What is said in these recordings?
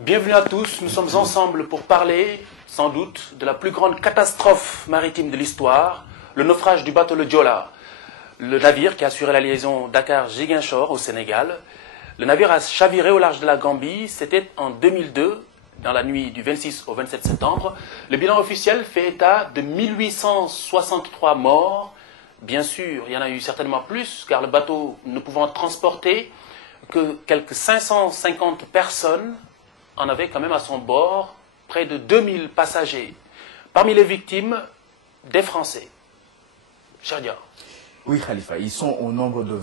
Bienvenue à tous, nous sommes ensemble pour parler, sans doute, de la plus grande catastrophe maritime de l'histoire, le naufrage du bateau le Joola, le navire qui a assuré la liaison Dakar-Ziguinchor au Sénégal. Le navire a chaviré au large de la Gambie, c'était en 2002, dans la nuit du 26 au 27 septembre. Le bilan officiel fait état de 1863 morts. Bien sûr, il y en a eu certainement plus, car le bateau ne pouvant transporter que quelques 550 personnes, en avait quand même à son bord près de 2000 passagers. Parmi les victimes, des Français. Shadia. Oui, Khalifa, ils sont au nombre de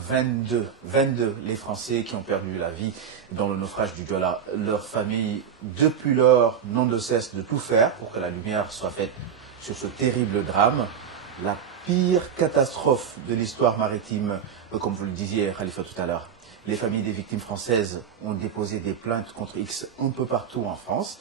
22 les Français qui ont perdu la vie dans le naufrage du Joola. Leurs familles, depuis lors, n'ont de cesse de tout faire pour que la lumière soit faite sur ce terrible drame. La pire catastrophe de l'histoire maritime, comme vous le disiez, Khalifa, tout à l'heure. Les familles des victimes françaises ont déposé des plaintes contre X un peu partout en France.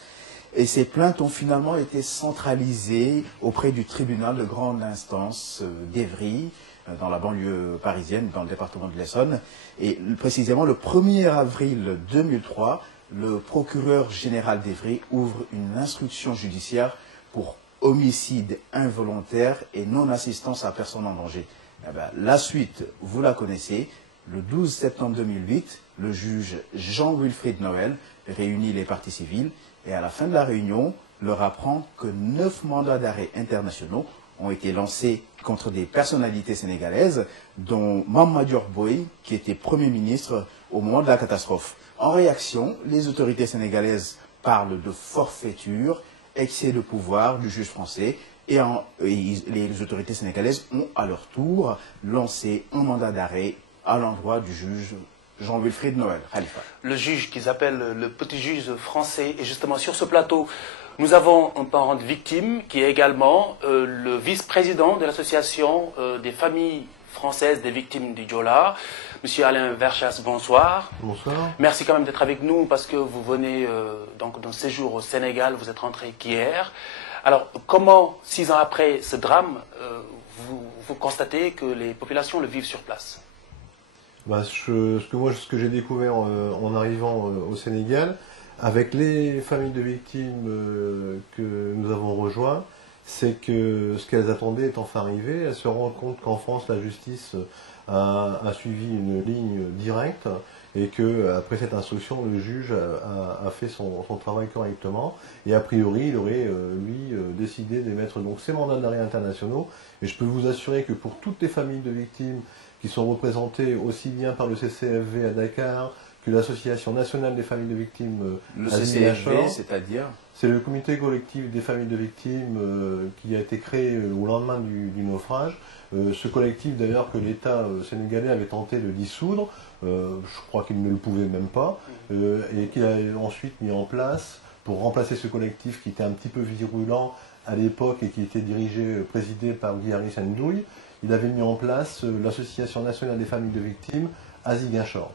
Et ces plaintes ont finalement été centralisées auprès du tribunal de grande instance d'Évry, dans la banlieue parisienne, dans le département de l'Essonne. Et précisément le 1er avril 2003, le procureur général d'Évry ouvre une instruction judiciaire pour homicide involontaire et non-assistance à personne en danger. Eh bien, la suite, vous la connaissez. Le 12 septembre 2008, le juge Jean-Wilfried Noël réunit les parties civiles et à la fin de la réunion, leur apprend que 9 mandats d'arrêt internationaux ont été lancés contre des personnalités sénégalaises, dont Mame Madior Boye, qui était Premier ministre au moment de la catastrophe. En réaction, les autorités sénégalaises parlent de forfaiture, excès de pouvoir du juge français, et les autorités sénégalaises ont à leur tour lancé un mandat d'arrêt à l'endroit du juge Jean-Wilfried Noël, Khalifa. Le juge qu'ils appellent le petit juge français. Et justement, sur ce plateau, nous avons un parent de victime qui est également le vice-président de l'association des familles françaises des victimes du Joola. Monsieur Alain Verchas, bonsoir. Bonsoir. Merci quand même d'être avec nous parce que vous venez donc d'un séjour au Sénégal, vous êtes rentré qu'hier. Alors, comment, 6 ans après ce drame, vous constatez que les populations le vivent sur place ? Bah, ce que j'ai découvert en arrivant au Sénégal, avec les familles de victimes que nous avons rejoints, c'est que ce qu'elles attendaient est enfin arrivé. Elles se rendent compte qu'en France, la justice a suivi une ligne directe et que après cette instruction, le juge a fait son travail correctement. Et a priori, il aurait, lui, décidé d'émettre donc ces mandats d'arrêt internationaux. Et je peux vous assurer que pour toutes les familles de victimes qui sont représentées aussi bien par le CCFV à Dakar que l'Association nationale des familles de victimes Le à CCFV, c'est-à-dire? C'est le comité collectif des familles de victimes qui a été créé au lendemain du naufrage. Ce collectif d'ailleurs que l'État sénégalais avait tenté de dissoudre, je crois qu'il ne le pouvait même pas, et qu'il a ensuite mis en place pour remplacer ce collectif qui était un petit peu virulent à l'époque et qui était présidé par Guy Harris Ndoye. Il avait mis en place l'Association nationale des familles de victimes à Ziguinchor.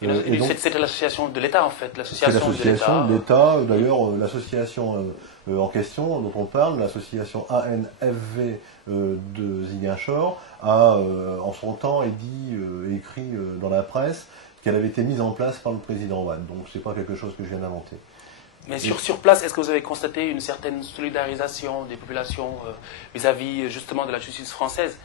C'était l'association de l'État en fait, l'association de l'État. D'ailleurs, l'association en question dont on parle, l'association ANFV de Ziguinchor, a en son temps écrit dans la presse qu'elle avait été mise en place par le président Wade. Donc c'est pas quelque chose que je viens d'inventer. Mais sur place, est-ce que vous avez constaté une certaine solidarisation des populations vis-à-vis justement de la justice française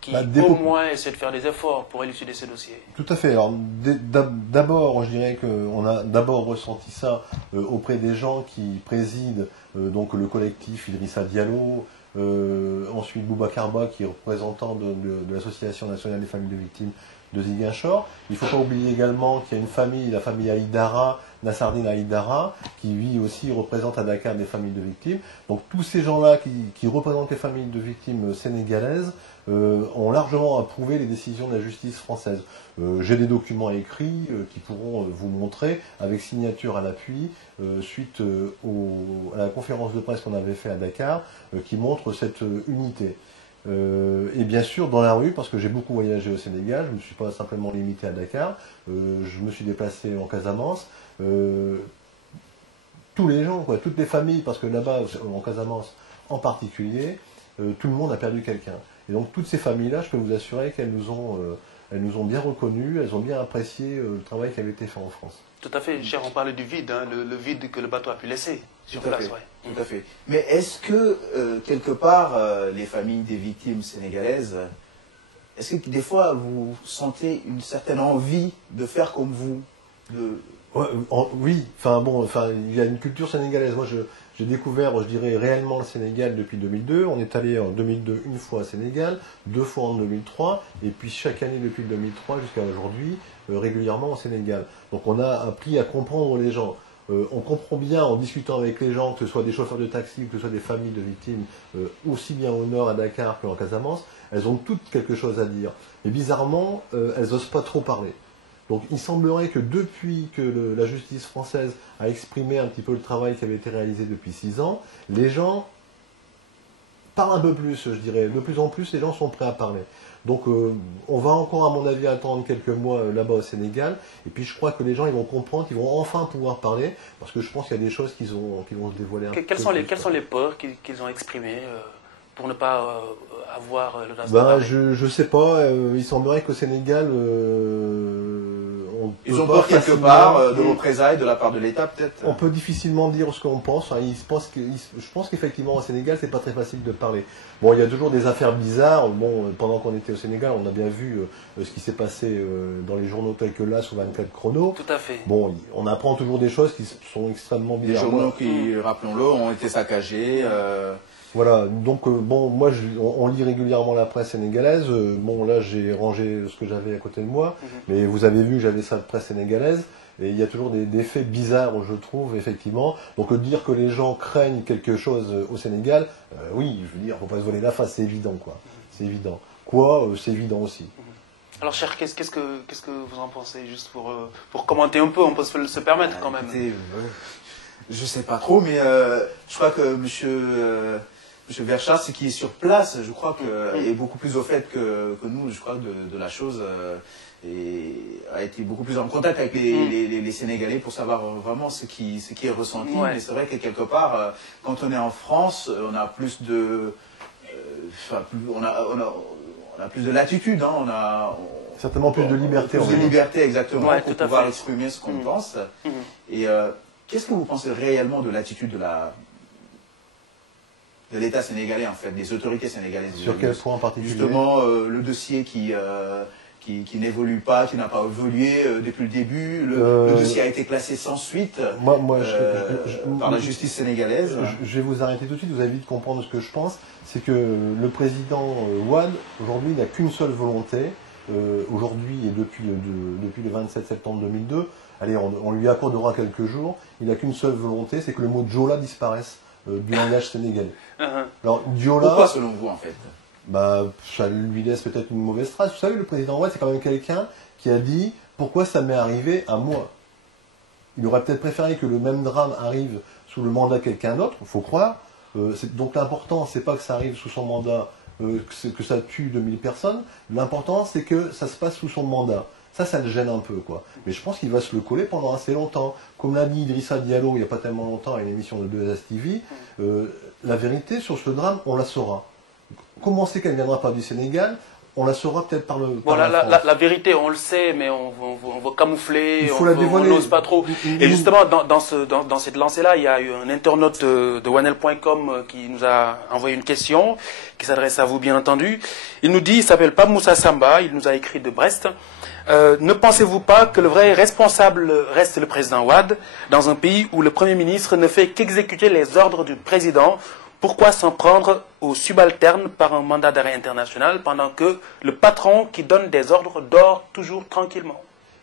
qui au moins essaie de faire des efforts pour élucider ces dossiers? Tout à fait. Alors d'abord, je dirais qu'on a d'abord ressenti ça auprès des gens qui président donc le collectif Idrissa Diallo, ensuite Boubacar Ba qui est représentant de l'Association nationale des familles de victimes de Ziguinchor. Il ne faut pas oublier également qu'il y a une famille, la famille Aïdara, Nassardine Aïdara, qui lui aussi représente à Dakar des familles de victimes. Donc tous ces gens-là qui représentent les familles de victimes sénégalaises ont largement approuvé les décisions de la justice française. J'ai des documents écrits qui pourront vous montrer, avec signature à l'appui, suite à la conférence de presse qu'on avait fait à Dakar, qui montre cette unité. Et bien sûr dans la rue, parce que j'ai beaucoup voyagé au Sénégal, je ne me suis pas simplement limité à Dakar, je me suis déplacé en Casamance, tous les gens, quoi, toutes les familles, parce que là-bas, en Casamance en particulier, tout le monde a perdu quelqu'un. Et donc toutes ces familles-là, je peux vous assurer qu'elles elles nous ont bien reconnus, elles ont bien apprécié le travail qui avait été fait en France. Tout à fait, cher, on parlait du vide, hein, le vide que le bateau a pu laisser sur place. Ouais. Tout à fait. Mais est-ce que, quelque part, les familles des victimes sénégalaises, est-ce que des fois vous sentez une certaine envie de faire comme vous Ouais, oui, il y a une culture sénégalaise. Moi, j'ai découvert, je dirais, réellement le Sénégal depuis 2002. On est allé en 2002 une fois au Sénégal, 2 fois en 2003, et puis chaque année depuis 2003 jusqu'à aujourd'hui, régulièrement au Sénégal. Donc on a appris à comprendre les gens. On comprend bien en discutant avec les gens, que ce soit des chauffeurs de taxi, que ce soit des familles de victimes, aussi bien au nord à Dakar qu'en Casamance, elles ont toutes quelque chose à dire. Et bizarrement, elles n'osent pas trop parler. Donc il semblerait que depuis que la justice française a exprimé un petit peu le travail qui avait été réalisé depuis 6 ans, les gens parlent un peu plus, je dirais. De plus en plus, les gens sont prêts à parler. Donc on va encore, à mon avis, attendre quelques mois là-bas au Sénégal. Et puis je crois que les gens ils vont comprendre, ils vont enfin pouvoir parler, parce que je pense qu'il y a des choses qui vont se dévoiler un peu Quelles sont les peurs qu'ils ont exprimées pour ne pas avoir le je sais pas, il semblerait qu'au Sénégal, ils ont peur quelque part de représailles de la part de l'État, peut-être. On peut difficilement dire ce qu'on pense. Enfin, je pense qu'effectivement au Sénégal, c'est pas très facile de parler. Bon, il y a toujours des affaires bizarres. Bon, pendant qu'on était au Sénégal, on a bien vu ce qui s'est passé dans les journaux tels que l'As ou 24 Chrono. Tout à fait. Bon, on apprend toujours des choses qui sont extrêmement bizarres. Les journaux qui, rappelons-le, ont été saccagés. Voilà, donc bon, moi on lit régulièrement la presse sénégalaise. Bon, là j'ai rangé ce que j'avais à côté de moi, mais vous avez vu que j'avais ça de presse sénégalaise, et il y a toujours des faits bizarres, je trouve, effectivement. Donc dire que les gens craignent quelque chose au Sénégal, oui, je veux dire, faut pas se voler la face, c'est évident, quoi. C'est évident. C'est évident aussi. Alors, cher, qu'est-ce que vous en pensez, juste pour commenter un peu, on peut se permettre quand même. Je sais pas trop, mais je crois que Monsieur Verchard, ce qui est sur place, je crois est beaucoup plus au fait que nous, je crois, de la chose, et a été beaucoup plus en contact avec les Sénégalais pour savoir vraiment ce qui est ressenti. Ouais. Mais c'est vrai que quelque part, quand on est en France, on a plus de, on a plus de latitude, hein, on a certainement plus de liberté. Plus de liberté, exactement, ouais, pour pouvoir exprimer ce qu'on pense. Et qu'est-ce que vous pensez réellement de l'attitude de l'État sénégalais, en fait, des autorités sénégalaises? Sur quel point en particulier? Justement, le dossier qui n'évolue pas, qui n'a pas évolué depuis le début. Le dossier a été classé sans suite par la justice sénégalaise. Je vais vous arrêter tout de suite, vous allez vite comprendre ce que je pense. C'est que le président Wade, aujourd'hui, n'a qu'une seule volonté. Aujourd'hui et depuis le 27 septembre 2002, allez, on lui accordera quelques jours, il n'a qu'une seule volonté, c'est que le mot Diola disparaisse du langage sénégalais. Alors, Diola, pourquoi selon vous, en fait? Ça lui laisse peut-être une mauvaise trace. Vous savez, le président Wade, c'est quand même quelqu'un qui a dit « Pourquoi ça m'est arrivé à moi ?» Il aurait peut-être préféré que le même drame arrive sous le mandat de quelqu'un d'autre, il faut croire. Donc l'important, c'est pas que ça arrive sous son mandat, que ça tue 2000 personnes. L'important, c'est que ça se passe sous son mandat. Ça le gêne un peu, quoi. Mais je pense qu'il va se le coller pendant assez longtemps. Comme l'a dit Idrissa Diallo il n'y a pas tellement longtemps à une émission de 2S TV, la vérité sur ce drame, on la saura. Comment c'est qu'elle ne viendra pas du Sénégal? On la saura peut-être par la vérité, on le sait, mais on va camoufler, on n'ose pas trop. Et justement, dans cette lancée-là, il y a eu un internaute de wanel.com qui nous a envoyé une question, qui s'adresse à vous, bien entendu. Il nous dit, il s'appelle Pam Moussa Samba, il nous a écrit de Brest. Ne pensez-vous pas que le vrai responsable reste le président Wade, dans un pays où le Premier ministre ne fait qu'exécuter les ordres du président? Pourquoi s'en prendre aux subalternes par un mandat d'arrêt international pendant que le patron qui donne des ordres dort toujours tranquillement?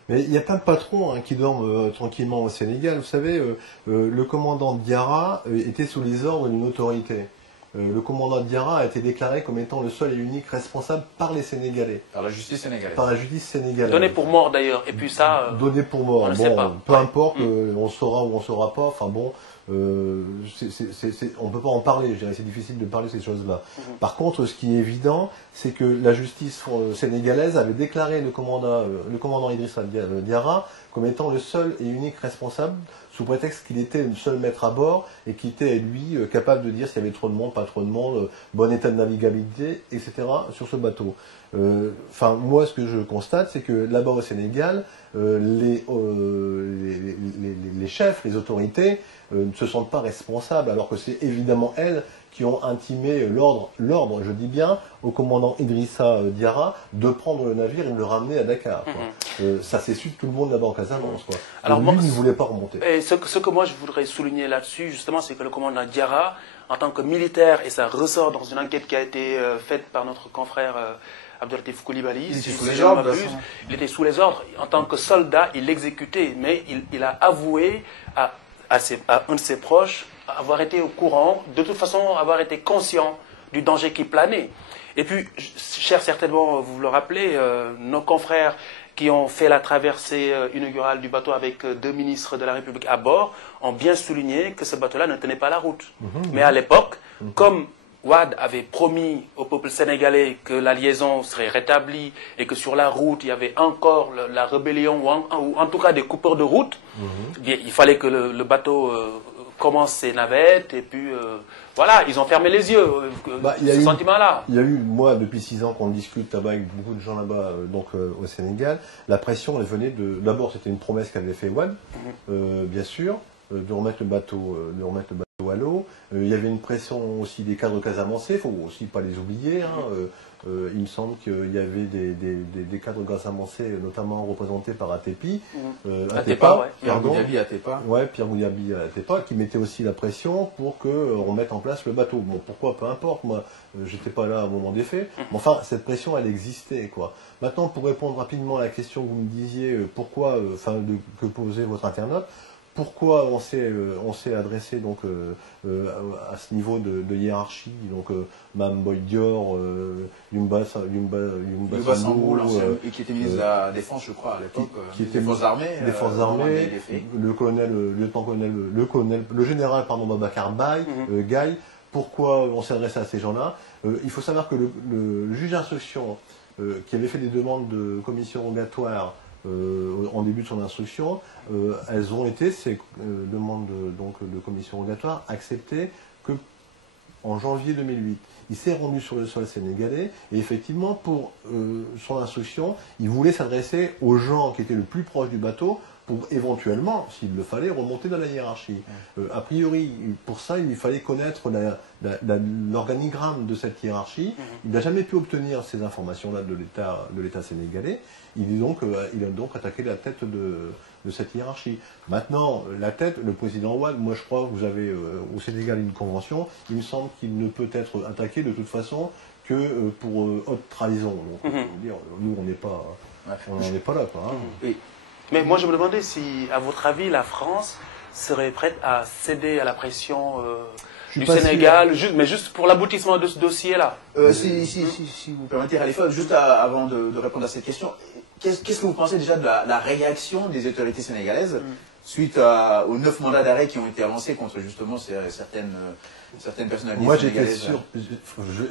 Mais il y a plein de patrons qui dorment tranquillement au Sénégal. Vous savez, le commandant Diarra était sous les ordres d'une autorité. Le commandant Diarra a été déclaré comme étant le seul et unique responsable par les Sénégalais. Par la justice sénégalaise. Par la justice sénégalaise. Donné pour mort d'ailleurs. Et puis ça... donné pour mort. On ne sait pas. Peu importe, on saura ou on ne saura pas. Enfin bon, on ne peut pas en parler, je dirais, c'est difficile de parler de ces choses-là. Par contre, ce qui est évident, c'est que la justice sénégalaise avait déclaré le commandant Idrissa Diarra comme étant le seul et unique responsable, sous prétexte qu'il était le seul maître à bord et qu'il était, lui, capable de dire s'il y avait trop de monde, pas trop de monde, bon état de navigabilité, etc. sur ce bateau. Enfin, moi, ce que je constate, c'est que là-bas au Sénégal, les chefs, les autorités, ne se sentent pas responsables, alors que c'est évidemment elles qui ont intimé l'ordre, je dis bien, au commandant Idrissa Diarra de prendre le navire et de le ramener à Dakar. Ça s'est su de tout le monde là-bas en Casamance. Alors, lui, il ne voulait pas remonter. Et ce que moi je voudrais souligner là-dessus, justement, c'est que le commandant Diarra, en tant que militaire, et ça ressort dans une enquête qui a été faite par notre confrère Abdelatif Koulibaly, il était sous les ordres. Il était sous les ordres. En tant que soldat, il l'exécutait, mais il a avoué à un de ses proches avoir été au courant, de toute façon avoir été conscient du danger qui planait. Et puis, cher certainement, vous le rappelez, nos confrères qui ont fait la traversée inaugurale du bateau avec 2 ministres de la République à bord ont bien souligné que ce bateau-là ne tenait pas la route. Mais à l'époque, comme Wade avait promis au peuple sénégalais que la liaison serait rétablie et que sur la route, il y avait encore la rébellion ou en tout cas des coupeurs de route, bien, il fallait que le bateau commence ses navettes et puis voilà, ils ont fermé les yeux, ce sentiment-là. Il y a eu, moi, depuis 6 ans qu'on discute là-bas avec beaucoup de gens là-bas, au Sénégal, la pression, elle venait de... D'abord, c'était une promesse qu'avait fait Wade, bien sûr, de remettre le bateau à l'eau. Il y avait une pression aussi des cadres casamançais, il ne faut aussi pas les oublier. Il me semble qu'il y avait des cadres casamançais, notamment représentés par Atepi. Atepa, Pierre Goudiaby Atepa. Ouais, Pierre Goudiaby Atepa, qui mettait aussi la pression pour qu'on mette en place le bateau. Bon, pourquoi, peu importe, moi, j'étais pas là au moment des faits. Mais enfin, cette pression, elle existait, quoi. Maintenant, pour répondre rapidement à la question que vous me disiez, pourquoi, que posait votre internaute, pourquoi on s'est adressé donc à ce niveau de hiérarchie, donc Mme Boy Dior, Yumba Sambou, qui était ministre de la Défense, je crois, à l'époque, des Forces armées, le général Babacar Gaye. Pourquoi on s'est adressé à ces gens-là? Il faut savoir que le juge d'instruction qui avait fait des demandes de commission rogatoire en début de son instruction, elles ont été, ces demandes de commission rogatoire, acceptées que en janvier 2008. Il s'est rendu sur le sol sénégalais et effectivement, pour son instruction, il voulait s'adresser aux gens qui étaient le plus proches du bateau pour éventuellement, s'il le fallait, remonter dans la hiérarchie. A priori, pour ça, il lui fallait connaître l'organigramme de cette hiérarchie. Il n'a jamais pu obtenir ces informations-là de l'État sénégalais. Il a donc attaqué la tête de cette hiérarchie. Maintenant, la tête, le président Wade, moi je crois que vous avez au Sénégal une convention, il me semble qu'il ne peut être attaqué de toute façon que pour haute trahison. Donc, dire, nous, on n'est pas là, quoi. Oui. Mais moi, je me demandais si, à votre avis, la France serait prête à céder à la pression du Sénégal, juste pour l'aboutissement de ce dossier-là. Si vous permettez, Khalifa, juste avant de répondre à cette question, qu'est-ce que vous pensez déjà de la réaction des autorités sénégalaises suite aux 9 mandats d'arrêt qui ont été lancés contre justement certaines personnalités sénégalaises?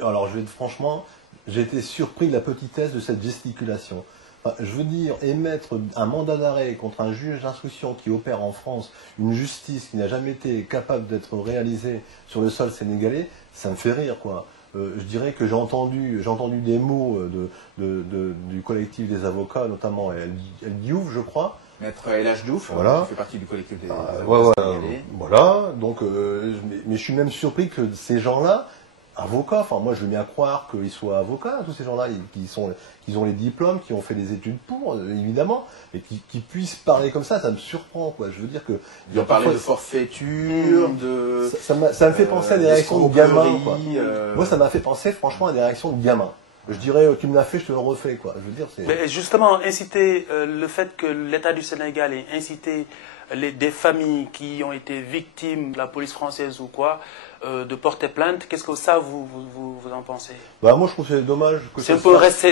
Moi, franchement, j'ai été surpris de la petitesse de cette gesticulation. Enfin, je veux dire, émettre un mandat d'arrêt contre un juge d'instruction qui opère en France, une justice qui n'a jamais été capable d'être réalisée sur le sol sénégalais, ça me fait rire, quoi. Je dirais que j'ai entendu des mots du collectif des avocats, notamment El Diouf, je crois. Maître El Hadj Diouf, voilà. Qui fait partie du collectif des avocats sénégalais. Voilà, donc, mais je suis même surpris que ces gens-là, avocats, enfin moi je mets à croire qu'ils soient avocats, tous ces gens-là, qu'ils ont les diplômes, qui ont fait des études pour, évidemment, et qui puissent parler comme ça me surprend, quoi. Je veux dire que... Ils ont parlé de forfaiture, ça me fait penser à des réactions de gamins, quoi. Moi ça m'a fait penser franchement à des réactions de gamins. Je dirais, tu me l'as fait, je te le refais, quoi. Je veux dire, c'est... Mais justement, inciter le fait que l'État du Sénégal ait incité des familles qui ont été victimes de la police française ou quoi, de porter plainte, qu'est-ce que ça, vous en pensez? Bah, moi, je trouve que c'est dommage que C'est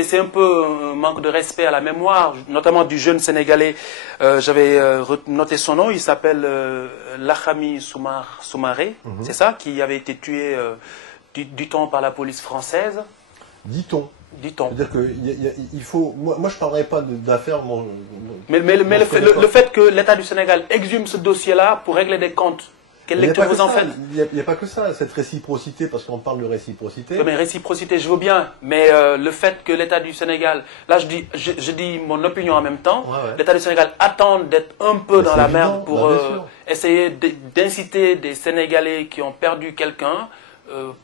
ça un peu un manque de respect à la mémoire, notamment du jeune Sénégalais. J'avais noté son nom, il s'appelle Lahami Soumaré, c'est ça, qui avait été tué, dit-on, par la police française. Dit-on. Dit-on. C'est-à-dire qu'il faut... Moi, je ne parlerai pas d'affaires... Mais le fait que l'État du Sénégal exhume ce dossier-là pour régler des comptes, quelle lecture vous en faites? Il n'y a pas que ça, cette réciprocité, parce qu'on parle de réciprocité. Oui, mais réciprocité, je veux bien, mais le fait que l'État du Sénégal, là je dis mon opinion en même temps, l'État du Sénégal attend d'être un peu dans la merde pour essayer d'inciter des Sénégalais qui ont perdu quelqu'un,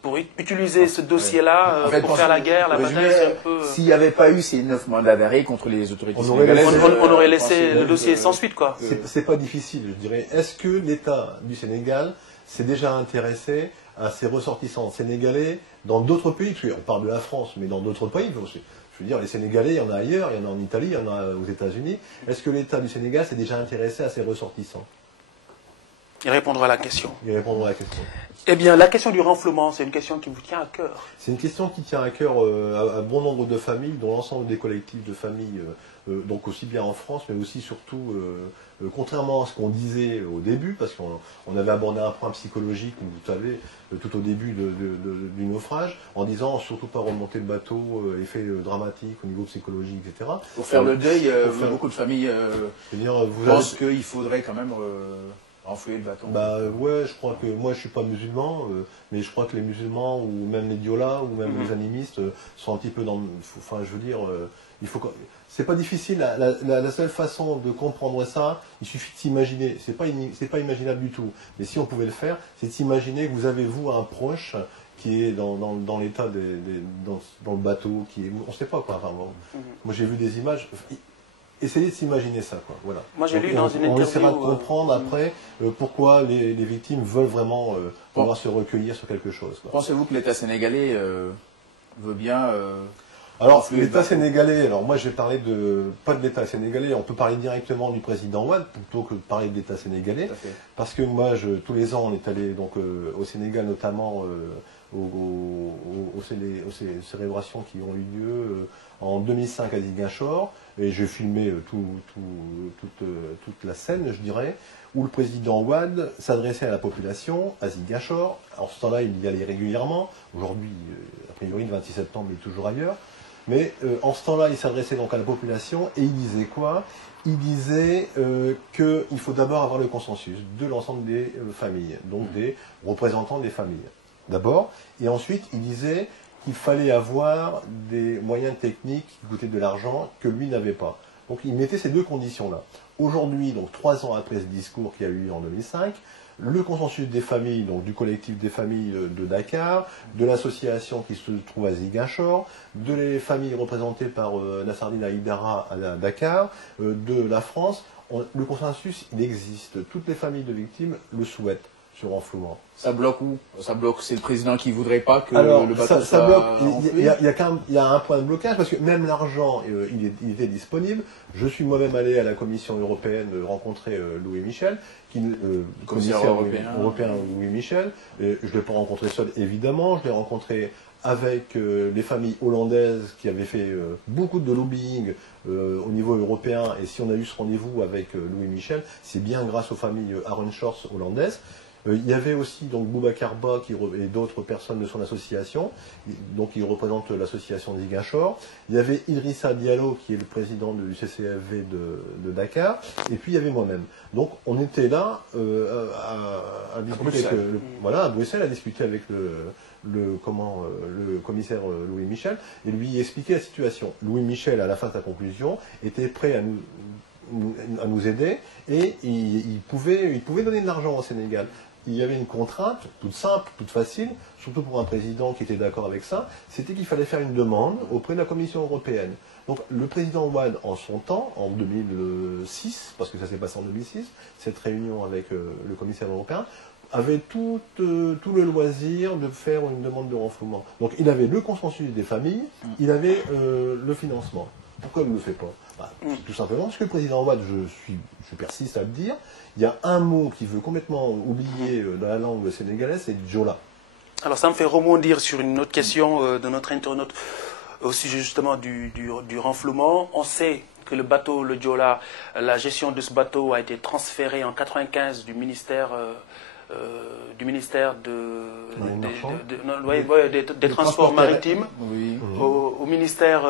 pour utiliser ce dossier-là pour faire la guerre, la bataille, c'est un peu... S'il n'y avait pas eu ces 9 mandats d'arrêt contre les autorités sénégalaises, on aurait laissé le dossier sans suite, quoi. C'est pas difficile, je dirais. Est-ce que l'État du Sénégal s'est déjà intéressé à ses ressortissants sénégalais dans d'autres pays? Parce qu'on parle de la France, mais dans d'autres pays. Je veux dire, les Sénégalais, il y en a ailleurs, il y en a en Italie, il y en a aux États-Unis. Est-ce que l'État du Sénégal s'est déjà intéressé à ses ressortissants? Il répondra à la question. Il répondra à la question. Eh bien, la question du renflouement, c'est une question qui vous tient à cœur. C'est une question qui tient à cœur à bon nombre de familles, dont l'ensemble des collectifs de familles, donc aussi bien en France, mais aussi surtout, contrairement à ce qu'on disait au début, parce qu'on avait abordé un point psychologique, vous savez, tout au début du naufrage, en disant surtout pas remonter le bateau, effet dramatique au niveau psychologique, etc. Pour faire le deuil, beaucoup de familles pensent qu'il faudrait quand même... enfouiller le bâton. Bah ouais, je crois que moi je suis pas musulman, mais je crois que les musulmans ou même les diolas ou même les animistes sont un petit peu dans. Enfin, je veux dire, il faut. C'est pas difficile. La seule façon de comprendre ça, il suffit de s'imaginer. C'est pas imaginable du tout. Mais si on pouvait le faire, c'est de s'imaginer que vous avez vous un proche qui est dans l'état dans le bateau, qui est, on sait pas quoi. Enfin, bon. Moi j'ai vu des images. Essayez de s'imaginer ça, quoi. Voilà. Moi, j'ai lu dans une interview... On essaiera de comprendre après pourquoi les victimes veulent vraiment pouvoir se recueillir sur quelque chose. Pensez-vous que l'État sénégalais veut bien... alors, l'État sénégalais, alors moi, j'ai parlé pas de l'État sénégalais, on peut parler directement du président Wade plutôt que de parler de l'État sénégalais. Parce que moi, tous les ans, on est allé donc, au Sénégal, notamment aux célébrations qui ont eu lieu en 2005 à Ziguinchor, et j'ai filmé toute la scène, je dirais, où le président Wade s'adressait à la population à Ziguinchor. En ce temps-là, il y allait régulièrement. Aujourd'hui, a priori, le 26 septembre, il est toujours ailleurs. Mais en ce temps-là, il s'adressait donc à la population et il disait quoi? Il disait qu'il faut d'abord avoir le consensus de l'ensemble des familles, donc des représentants des familles. D'abord, et ensuite, il disait qu'il fallait avoir des moyens techniques qui coûtaient de l'argent que lui n'avait pas. Donc il mettait ces deux conditions-là. Aujourd'hui, donc 3 ans après ce discours qui a eu lieu en 2005, le consensus des familles, donc du collectif des familles de Dakar, de l'association qui se trouve à Ziguinchor, de les familles représentées par Nassardine Haïdara à Dakar, de la France, le consensus, il existe. Toutes les familles de victimes le souhaitent sur renflouement. Ça bloque où? Ça bloque, c'est le président qui voudrait pas que alors, le bateau ça bloque. Il y a un point de blocage parce que même l'argent, il était disponible. Je suis moi-même allé à la Commission européenne rencontrer Louis Michel, commissaire européen Louis Michel. Et je ne l'ai pas rencontré seul, évidemment. Je l'ai rencontré avec les familles hollandaises qui avaient fait beaucoup de lobbying au niveau européen. Et si on a eu ce rendez-vous avec Louis Michel, c'est bien grâce aux familles Arenschors hollandaises. Il y avait aussi donc Boubacar Ba et d'autres personnes de son association, donc il représente l'association de Ziguinchor. Il y avait Idrissa Diallo qui est le président du CCFV de Dakar, et puis il y avait moi-même. Donc on était là à discuter à Bruxelles, à discuter avec le commissaire Louis Michel, et lui expliquer la situation. Louis Michel, à la fin de sa conclusion, était prêt à nous aider, et il pouvait donner de l'argent au Sénégal. Il y avait une contrainte, toute simple, toute facile, surtout pour un président qui était d'accord avec ça, c'était qu'il fallait faire une demande auprès de la Commission européenne. Donc le président Wade, en son temps, en 2006, parce que ça s'est passé en 2006, cette réunion avec le commissaire européen, avait tout le loisir de faire une demande de renflouement. Donc il avait le consensus des familles, il avait le financement. Pourquoi il ne le fait pas? Tout simplement parce que le président Wade, je persiste à le dire, il y a un mot qu'il veut complètement oublier dans la langue sénégalaise, c'est Djola. Alors ça me fait rebondir sur une autre question de notre internaute au sujet justement du renflouement. On sait que le bateau, le Djola, la gestion de ce bateau a été transférée en 1995 du ministère des Transports maritimes au ministère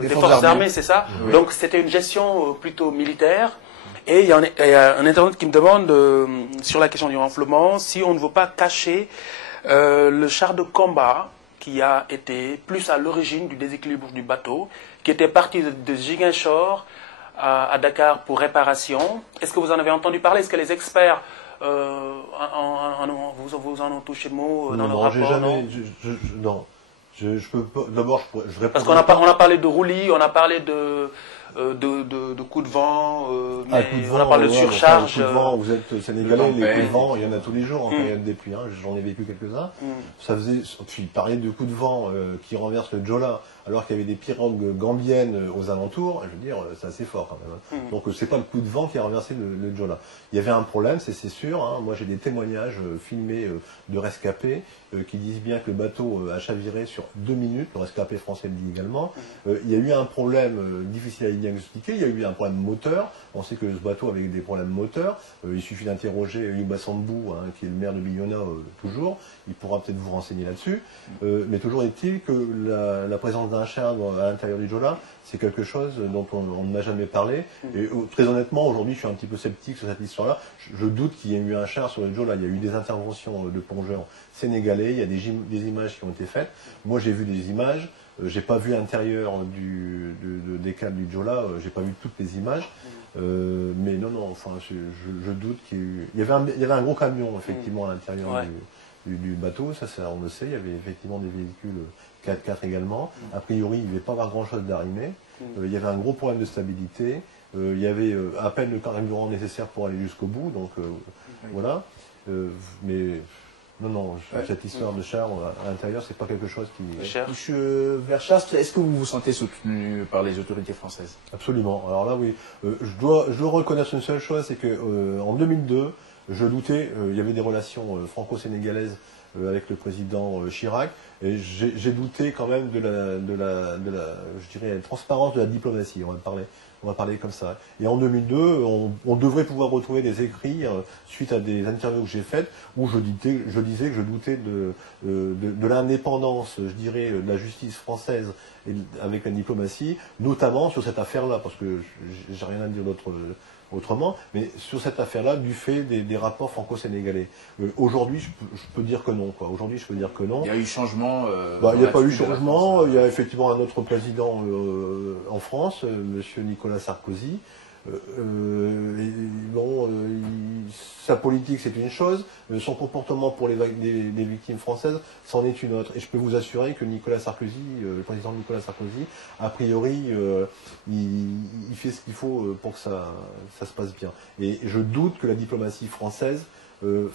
des Forces armées, c'est ça? Oui. Donc c'était une gestion plutôt militaire. Et il y a un internaute qui me demande sur la question du renflouement si on ne veut pas cacher le char de combat qui a été plus à l'origine du déséquilibre du bateau, qui était parti de Ziguinchor à Dakar pour réparation. Est-ce que vous en avez entendu parler? Est-ce que les experts vous en ont touché le mot dans le rapport? Non, je peux pas. D'abord, je réponds. Parce qu'on a parlé de roulis, on a parlé de coups de vent, on a parlé de surcharge. Coups de vent, vous êtes sénégalais, les coups de vent, il y en a tous les jours en période des pluies. J'en ai vécu quelques-uns. Ça faisait, puis parler de coups de vent qui renversent le Djola, alors qu'il y avait des pirogues gambiennes aux alentours, je veux dire, c'est assez fort quand même. Donc c'est pas le coup de vent qui a renversé le Djola. Il y avait un problème, c'est sûr. Hein. Moi j'ai des témoignages filmés de rescapés qui disent bien que le bateau a chaviré sur 2 minutes. Le rescapé français le dit également. Il y a eu un problème difficile à diagnostiquer. Il y a eu un problème moteur. On sait que ce bateau avait des problèmes moteurs. Il suffit d'interroger Yuba Sambou, hein, qui est le maire de Bignona toujours. Il pourra peut-être vous renseigner là-dessus. Mais toujours est-il que la présence d'un char à l'intérieur du Djola, c'est quelque chose dont on ne m'a jamais parlé. Et très honnêtement, aujourd'hui, je suis un petit peu sceptique sur cette histoire-là. Je doute qu'il y ait eu un char sur le Djola. Il y a eu des interventions de plongeurs sénégalais. Il y a des images qui ont été faites. Moi, j'ai vu des images. J'ai pas vu l'intérieur des câbles du Djola. J'ai pas vu toutes les images. Mais non, enfin, je doute qu'il y ait eu... Il y avait un gros camion, effectivement, à l'intérieur du bateau. Ça, on le sait. Il y avait effectivement des véhicules 4x4 également. A priori, il ne devait pas avoir grand-chose d'arrimé. Il y avait un gros problème de stabilité. Il y avait à peine le carburant nécessaire pour aller jusqu'au bout. Donc, voilà. Mais... Non, cette histoire de char à l'intérieur, c'est pas quelque chose qui... Monsieur Verchastre, est-ce que vous vous sentez soutenu par les autorités françaises? Absolument. Alors là, oui. Je dois reconnaître une seule chose, c'est que en 2002, je doutais, il y avait des relations franco-sénégalaises avec le président Chirac, et j'ai douté quand même de je dirais, la transparence de la diplomatie, on va parler comme ça. Et en 2002, on devrait pouvoir retrouver des écrits suite à des interviews que j'ai faites où je disais que je doutais de l'indépendance, je dirais, de la justice française avec la diplomatie, notamment sur cette affaire-là, parce que j'ai rien à dire autrement, mais sur cette affaire-là, du fait des rapports franco-sénégalais. Aujourd'hui, je peux dire que non, quoi. Aujourd'hui, je peux dire que non. Il y a eu changement. Il n'y a pas eu changement. Il y a effectivement un autre président en France, Monsieur Nicolas Sarkozy. Sa politique, c'est une chose. Son comportement pour les victimes françaises, c'en est une autre. Et je peux vous assurer que Nicolas Sarkozy, le président Nicolas Sarkozy, a priori, il fait ce qu'il faut pour que ça se passe bien. Et je doute que la diplomatie française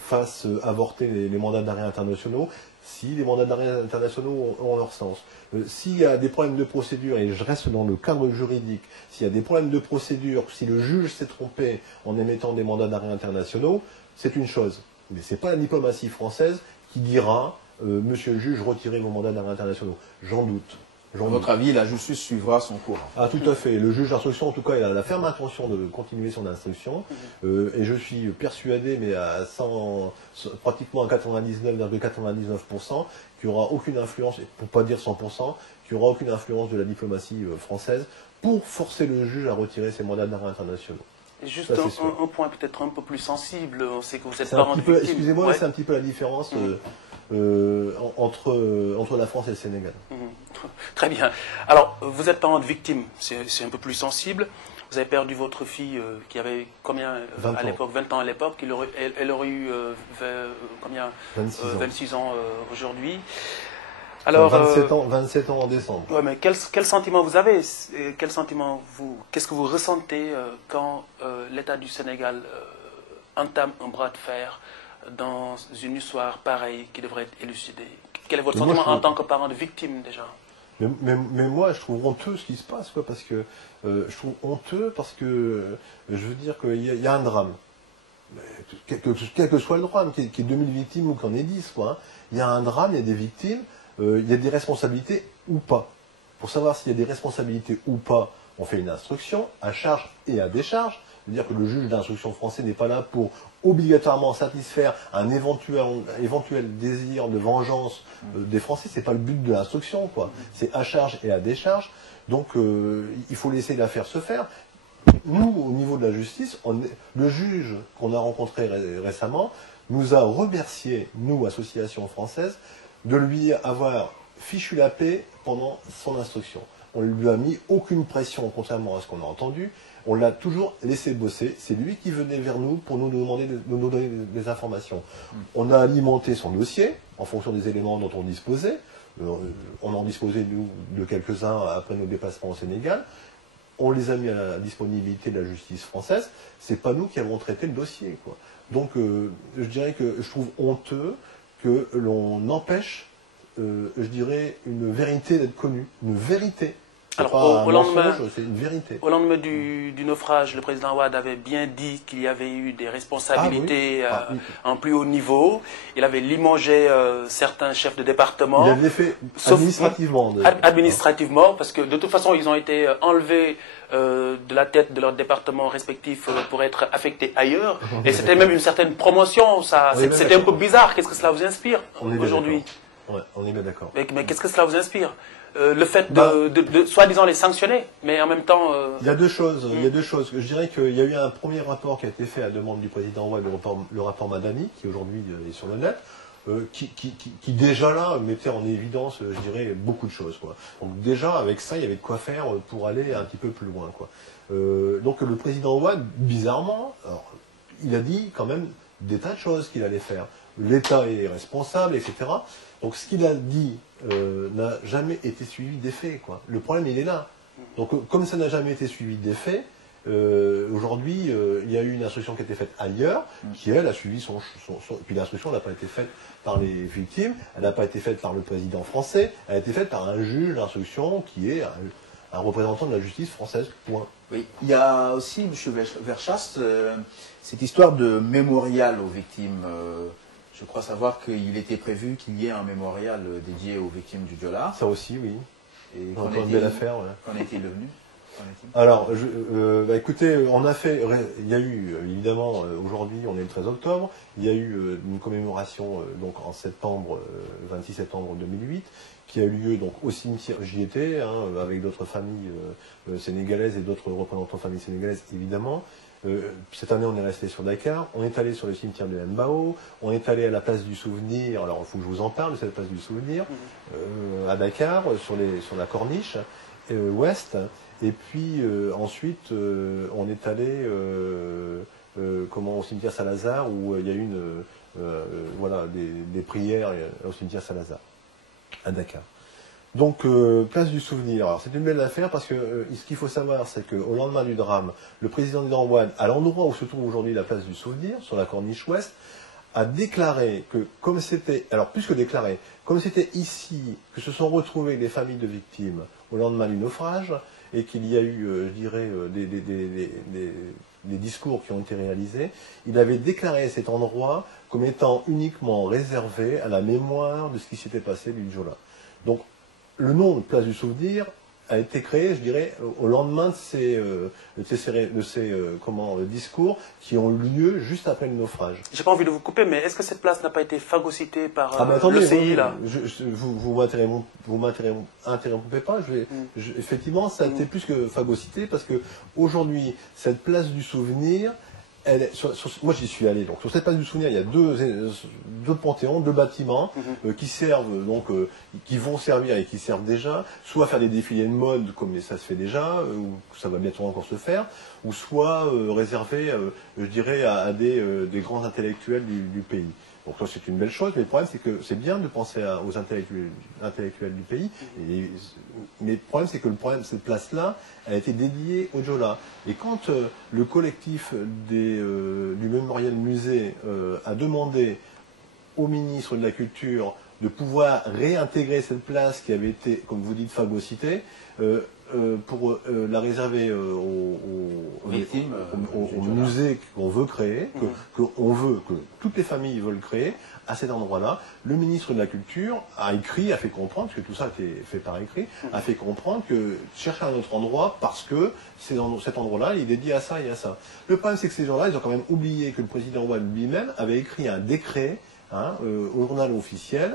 fasse avorter les mandats d'arrêt internationaux, si les mandats d'arrêt internationaux ont leur sens. S'il y a des problèmes de procédure, et je reste dans le cadre juridique, s'il y a des problèmes de procédure, si le juge s'est trompé en émettant des mandats d'arrêt internationaux, c'est une chose. Mais ce n'est pas la diplomatie française qui dira Monsieur le juge, retirez vos mandats d'arrêt internationaux. J'en doute. À votre avis, la justice suivra son cours? Ah, tout à fait. Le juge d'instruction, en tout cas, il a la ferme intention de continuer son instruction. Et je suis persuadé, mais pratiquement à 99,99%, qu'il n'y aura aucune influence, pour pas dire 100%, qu'il n'y aura aucune influence de la diplomatie française pour forcer le juge à retirer ses mandats d'arrêt internationaux. Juste un point peut-être un peu plus sensible. On sait que vous êtes parent de victime. Excusez-moi, c'est un petit peu la différence entre la France et le Sénégal. Très bien. Alors, vous êtes parent de victime, c'est un peu plus sensible. Vous avez perdu votre fille qui avait combien à l'époque? 20 ans à l'époque. Elle aurait eu combien 26 ans aujourd'hui. Alors, 27 ans en décembre. Ouais, mais quel sentiment vous avez? Qu'est-ce que vous ressentez quand l'État du Sénégal entame un bras de fer dans une histoire pareille qui devrait être élucidée? Quel est votre Mais moi, sentiment je en tant que parent de victime déjà? Mais moi, je trouve honteux ce qui se passe, quoi, parce que je trouve honteux parce que je veux dire qu'il y a un drame. Quel que soit le drame, qu'il y ait 2000 victimes ou qu'on ait 10, quoi, hein. Il y a un drame, il y a des victimes, il y a des responsabilités ou pas. Pour savoir s'il y a des responsabilités ou pas, on fait une instruction à charge et à décharge. C'est-à-dire que le juge d'instruction français n'est pas là pour obligatoirement satisfaire un éventuel désir de vengeance des Français. C'est pas le but de l'instruction, quoi. C'est à charge et à décharge. Donc il faut laisser l'affaire se faire. Nous, au niveau de la justice, le juge qu'on a rencontré récemment nous a remercié, nous, association française, de lui avoir fichu la paix pendant son instruction. On ne lui a mis aucune pression, contrairement à ce qu'on a entendu. On l'a toujours laissé bosser. C'est lui qui venait vers nous pour nous demander de nous donner des informations. On a alimenté son dossier en fonction des éléments dont on disposait. On en disposait, nous, de quelques-uns après nos déplacements au Sénégal. On les a mis à la disponibilité de la justice française. C'est pas nous qui avons traité le dossier, quoi. Donc, je dirais que je trouve honteux que l'on empêche, je dirais, une vérité d'être connue. Une vérité. Alors, au lendemain, c'est une vérité. Au lendemain du naufrage, le président Wade avait bien dit qu'il y avait eu des responsabilités oui. en plus haut niveau. Il avait limogé certains chefs de département. Il avait fait administrativement. Administrativement, parce que de toute façon, ils ont été enlevés de la tête de leurs départements respectifs pour être affectés ailleurs. Et c'était même une certaine promotion. C'était un peu bizarre. Qu'est-ce que cela vous inspire aujourd'hui? Ouais, on est bien d'accord. Mais qu'est-ce que cela vous inspire? Le fait de soi-disant les sanctionner, mais en même temps... Il y a deux choses. Il y a deux choses. Je dirais qu'il y a eu un premier rapport qui a été fait à la demande du président Ouad, le rapport Madani, qui aujourd'hui est sur le net, qui déjà là mettait en évidence, je dirais, beaucoup de choses, quoi. Donc déjà, avec ça, il y avait de quoi faire pour aller un petit peu plus loin, quoi. Donc le président Ouad, bizarrement, alors, il a dit quand même des tas de choses qu'il allait faire. L'État est responsable, etc. Donc ce qu'il a dit n'a jamais été suivi des faits, quoi. Le problème, il est là. Donc comme ça n'a jamais été suivi des faits, aujourd'hui, il y a eu une instruction qui a été faite ailleurs, qui, elle, a suivi son... Puis l'instruction n'a pas été faite par les victimes, elle n'a pas été faite par le président français, elle a été faite par un juge d'instruction qui est un représentant de la justice française, point. Oui, il y a aussi, M. Verchast, cette histoire de mémorial aux victimes. Je crois savoir qu'il était prévu qu'il y ait un mémorial dédié aux victimes du Diola. Ça aussi, oui. Et qu'en est-il devenu? Alors, écoutez, on a fait, il y a eu, évidemment, aujourd'hui, on est le 13 octobre, il y a eu une commémoration, donc en septembre, 26 septembre 2008, qui a eu lieu donc au cimetière, j'y étais, avec d'autres familles sénégalaises et d'autres représentants de familles sénégalaises, évidemment. Cette année, on est resté sur Dakar, on est allé sur le cimetière de Mbao, on est allé à la place du souvenir, alors il faut que je vous en parle de cette place du souvenir, à Dakar, sur la corniche ouest, et puis ensuite, on est allé au cimetière Saint-Lazare, où il y a eu des prières au cimetière Saint-Lazare, à Dakar. Donc, place du souvenir. Alors, c'est une belle affaire parce que ce qu'il faut savoir, c'est qu'au lendemain du drame, le président du Ouad, à l'endroit où se trouve aujourd'hui la place du souvenir, sur la corniche ouest, a déclaré que, comme c'était, alors plus que déclaré, comme c'était ici que se sont retrouvées les familles de victimes au lendemain du naufrage, et qu'il y a eu, je dirais, des discours qui ont été réalisés, il avait déclaré cet endroit comme étant uniquement réservé à la mémoire de ce qui s'était passé du Diola. Donc, le nom de place du souvenir a été créé, je dirais, au lendemain de ces discours qui ont eu lieu juste après le naufrage. J'ai pas envie de vous couper, mais est-ce que cette place n'a pas été phagocytée par attendez, le CI, là? Vous m'interrompez pas, effectivement, ça a été plus que phagocyté, parce que aujourd'hui, cette place du souvenir, moi j'y suis allé, donc sur cette place du souvenir, il y a deux panthéons, deux bâtiments qui servent, donc qui vont servir et qui servent déjà, soit à faire des défilés de mode comme ça se fait déjà, ou ça va bientôt encore se faire, ou soit réservés, je dirais, à des grands intellectuels du pays. Donc ça c'est une belle chose, mais le problème c'est que c'est bien de penser aux intellectuels du pays, mais le problème c'est que cette place-là, elle a été dédiée au Djola. Et quand le collectif du Mémorial Musée a demandé au ministre de la Culture de pouvoir réintégrer cette place qui avait été, comme vous dites, phagocytée, pour la réserver aux musées qu'on veut créer, que toutes les familles veulent créer, à cet endroit-là. Le ministre de la Culture a écrit, a fait comprendre, parce que tout ça a été fait par écrit, a fait comprendre que chercher un autre endroit parce que cet endroit-là, il est dédié à ça et à ça. Le problème, c'est que ces gens-là, ils ont quand même oublié que le président Ouad lui-même avait écrit un décret au journal officiel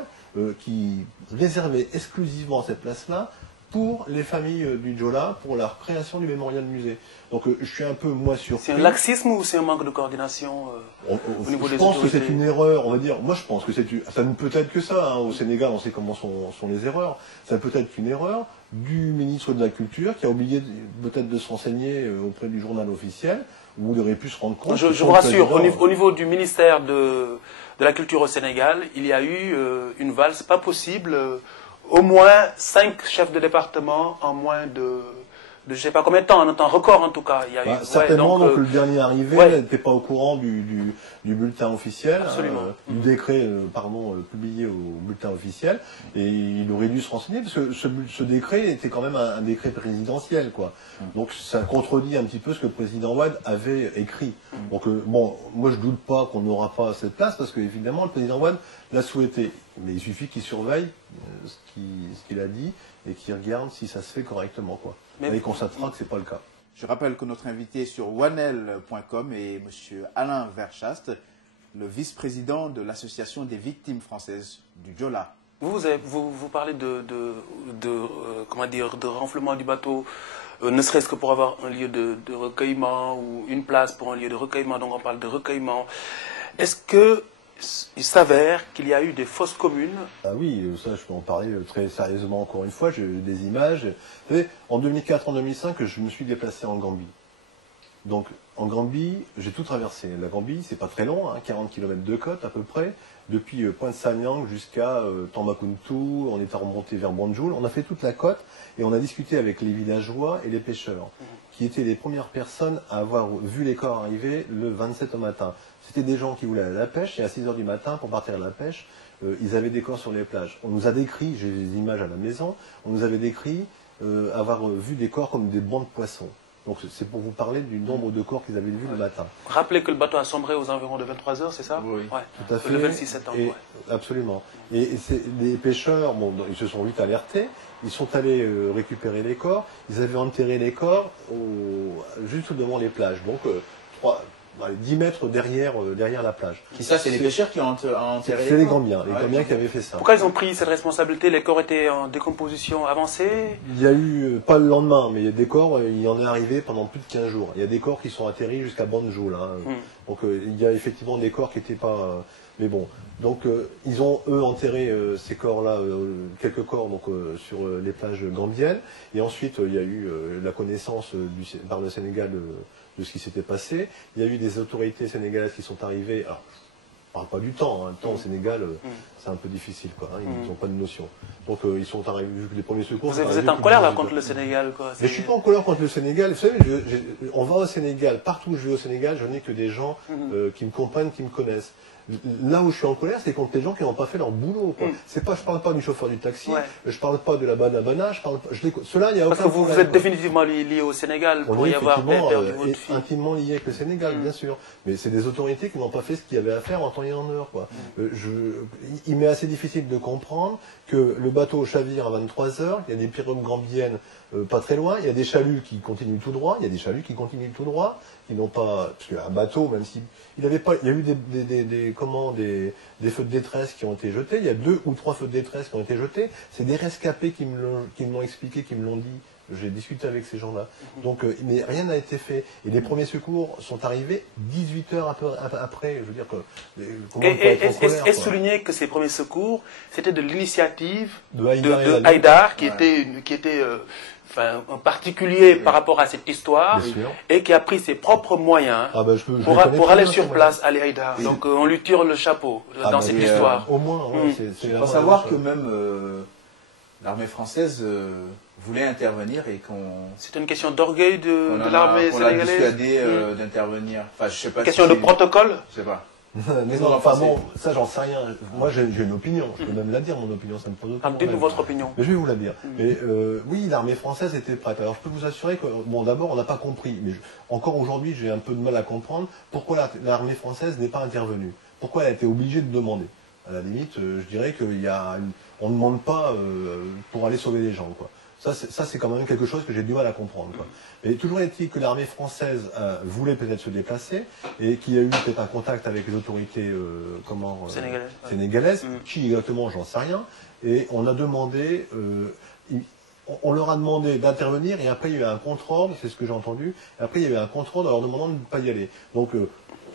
qui réservait exclusivement cette place-là pour les familles du Djola, pour la création du mémorial musée. Donc je suis un peu, moi, surpris. C'est un laxisme ou c'est un manque de coordination au niveau des autorités? Je pense que c'est une erreur, on va dire. Moi, je pense que ça ne peut être que ça. Au Sénégal, on sait comment sont les erreurs. Ça peut être une erreur du ministre de la Culture qui a oublié peut-être de se renseigner auprès du journal officiel, où il aurait pu se rendre compte. Je vous rassure, au niveau du ministère de la Culture au Sénégal, il y a eu une valse pas possible. Au moins 5 chefs de département en moins de je ne sais pas combien de temps, en un temps record en tout cas. Il y a eu, certainement, donc le dernier arrivé n'était pas au courant du bulletin officiel, du décret publié au bulletin officiel, et il aurait dû se renseigner, parce que ce décret était quand même un décret présidentiel, quoi. Donc ça contredit un petit peu ce que le président Ouad avait écrit. Donc bon, moi je doute pas qu'on n'aura pas cette place, parce que évidemment le président Ouad l'a souhaité. Mais il suffit qu'il surveille ce qu'il a dit et qu'il regarde si ça se fait correctement, quoi. Et il constatera que c'est pas le cas. Je rappelle que notre invité est sur wanel.com est M. Alain Verschast, le vice-président de l'Association des victimes françaises du Djola. Vous parlez de renflement du bateau, ne serait-ce que pour avoir un lieu de recueillement ou une place pour un lieu de recueillement, donc on parle de recueillement. Est-ce que il s'avère qu'il y a eu des fosses communes? Ah oui, ça je peux en parler très sérieusement encore une fois, j'ai des images. Vous savez, en 2004, en 2005, je me suis déplacé en Gambie. Donc en Gambie, j'ai tout traversé. La Gambie, c'est pas très long, 40 km de côte à peu près, depuis Pointe Sanyang jusqu'à Tambacounda, on est remonté vers Banjul, on a fait toute la côte et on a discuté avec les villageois et les pêcheurs, qui étaient les premières personnes à avoir vu les corps arriver le 27 au matin. C'était des gens qui voulaient aller à la pêche, et à 6 h du matin, pour partir à la pêche, ils avaient des corps sur les plages. On nous a décrit, j'ai des images à la maison, on nous avait décrit avoir vu des corps comme des bancs de poissons. Donc c'est pour vous parler du nombre de corps qu'ils avaient vus le matin. Rappelez que le bateau a sombré aux environs de 23 h, c'est ça? Oui, tout à fait. Le 26 septembre. Absolument. Et les pêcheurs, bon, ils se sont vite alertés, ils sont allés récupérer les corps, ils avaient enterré les corps juste devant les plages, donc 10 mètres derrière la plage. Et ça, c'est les pêcheurs qui ont enterré les corps? C'est les Gambiens qui avaient fait ça. Pourquoi ils ont pris cette responsabilité? Les corps étaient en décomposition avancée? Il y a eu, pas le lendemain, mais il y a des corps, il y en est arrivé pendant plus de 15 jours. Il y a des corps qui sont atterris jusqu'à Banjul. Donc il y a effectivement des corps qui n'étaient pas... mais bon, donc ils ont, eux, enterré ces corps-là, quelques corps donc, sur les plages gambiennes. Et ensuite, il y a eu la connaissance par le Sénégal de ce qui s'était passé. Il y a eu des autorités sénégalaises qui sont arrivées. Alors, je ne parle pas du temps. Le temps au Sénégal, c'est un peu difficile, quoi. Ils n'ont pas de notion. Donc ils sont arrivés, vu que les premiers secours... Vous êtes en colère là contre le Sénégal, quoi. Mais je ne suis pas en colère contre le Sénégal. Vous savez, on va au Sénégal. Partout où je vais au Sénégal, je n'ai que des gens qui me comprennent, qui me connaissent. Là où je suis en colère, c'est contre les gens qui n'ont pas fait leur boulot. C'est pas, je parle pas du chauffeur du taxi, je parle pas de la banabana, cela, il y a aucun problème. Parce que vous êtes définitivement lié au Sénégal pour y avoir perdu votre fille. Intimement lié avec le Sénégal, bien sûr. Mais c'est des autorités qui n'ont pas fait ce qu'il y avait à faire en temps et en heure, quoi. Il m'est assez difficile de comprendre que le bateau chavire à 23 h, il y a des pirogues gambiennes pas très loin, il y a des chaluts qui continuent tout droit, qui n'ont pas, parce qu'un bateau, même si il y a eu des feux de détresse qui ont été jetés, il y a 2 ou 3 feux de détresse qui ont été jetés, c'est des rescapés qui me l'ont expliqué, qui me l'ont dit J'ai discuté avec ces gens-là. Donc, mais rien n'a été fait. Et les premiers secours sont arrivés 18 heures après. Je veux dire que... Et souligner que ces premiers secours, c'était de l'initiative de Haïdar, qui était un particulier par rapport à cette histoire, et qui a pris ses propres moyens pour aller sur place, Ali Haïdar. Donc on lui tire le chapeau dans cette histoire. Au moins, il faut savoir que même l'armée française voulait intervenir et qu'on... C'est une question d'orgueil de l'armée sénégalaise. On l'a dissuadé d'intervenir. Enfin, je sais pas. Question de protocole. Je sais pas. Mais non, enfin bon, ça j'en sais rien. Moi j'ai une opinion, je peux même la dire, mon opinion, ça me pose aucun problème. Dites-nous votre opinion. Mais je vais vous la dire. Mais oui, l'armée française était prête. Alors je peux vous assurer que, bon d'abord on n'a pas compris, mais encore aujourd'hui j'ai un peu de mal à comprendre pourquoi l'armée française n'est pas intervenue. Pourquoi elle a été obligée de demander. À la limite, je dirais qu'on ne demande pas pour aller sauver les gens, quoi. Ça c'est quand même quelque chose que j'ai du mal à comprendre, quoi. Et toujours est-il que l'armée française voulait peut-être se déplacer et qu'il y a eu peut-être un contact avec les autorités sénégalaises. Qui exactement, j'en sais rien. Et on a demandé, on leur a demandé d'intervenir et après il y a eu un contre-ordre, c'est ce que j'ai entendu. Et après il y a eu un contre-ordre en leur demandant de ne pas y aller. Donc